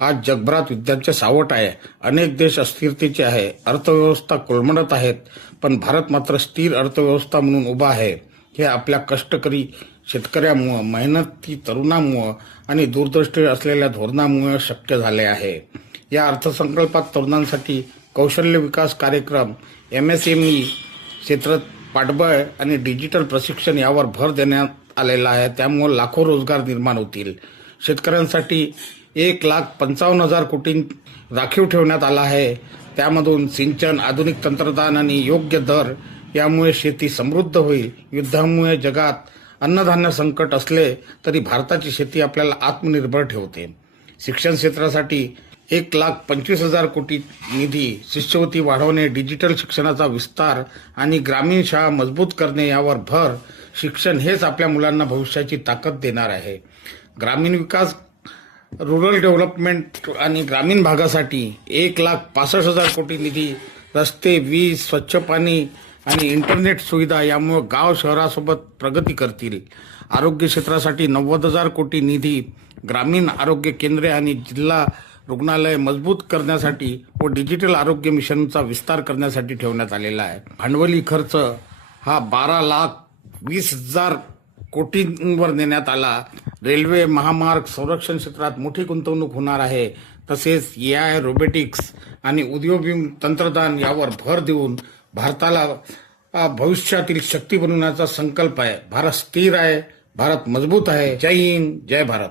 आज जगभरात युद्धाचे सावट आहे. अनेक देश अस्थिरतेचे आहे. अर्थव्यवस्था कोलमडत आहेत. पण भारत मात्र स्थिर अर्थव्यवस्था म्हणून उभा आहे. हे आपल्या कष्टकरी शेतकऱ्यामुळं, मेहनती तरुणांमुळं आणि दूरदृष्टी असलेल्या धोरणामुळे शक्य झाले आहे. या अर्थसंकल्पात तरुणांसाठी कौशल्य विकास कार्यक्रम, MSME क्षेत्रात पाठबळ आणि डिजिटल प्रशिक्षण यावर भर देण्यात आलेला आहे. त्यामुळे लाखो रोजगार निर्माण होतील. शेतकऱ्यांसाठी 1,55,000 कोटी राखीव ठेवण्यात आला आहे. त्यामधून सिंचन, आधुनिक तंत्रज्ञान आणि योग्य दर यामुळे शेती समृद्ध होईल. युद्धामुळे जगात अन्नधान्य संकट असले तरी भारताची शेती आपल्याला आत्मनिर्भर ठेवते. शिक्षण क्षेत्रासाठी 1,25,000 कोटी निधी, शिष्यवृत्ती वाढवणे, डिजिटल शिक्षणाचा विस्तार आणि ग्रामीण शाळा मजबूत करणे यावर भर. शिक्षण हेच आपल्या मुलांना भविष्याची ताकद देणार आहे. ग्रामीण विकास, रुरल डेव्हलपमेंट आणि ग्रामीण भागासाठी 1,65,000 कोटी निधी, रस्ते, वीज, स्वच्छ पाणी आणि इंटरनेट सुविधा यामुळे गाव शहरासोबत प्रगती करतील. आरोग्य क्षेत्रासाठी 90,000 कोटी निधी, ग्रामीण आरोग्य केंद्रे आणि जिल्हा रुग्णालय मजबूत करण्यासाठी व डिजिटल आरोग्य मिशनचा विस्तार करण्यासाठी ठेवण्यात आलेला आहे. भांडवली खर्च हा 12,20,000 कोटींवर नेण्यात आला. रेल्वे, महामार्ग, संरक्षण क्षेत्रात मोठी गुंतवणूक होणार आहे. तसेच AI, रोबोटिक्स आणि उद्योगिक तंत्रज्ञान यावर भर देऊन भारताला भविष्यातील शक्ती बनवण्याचा संकल्प आहे. भारत स्थिर आहे. भारत मजबूत आहे. जय हिंद, जय भारत.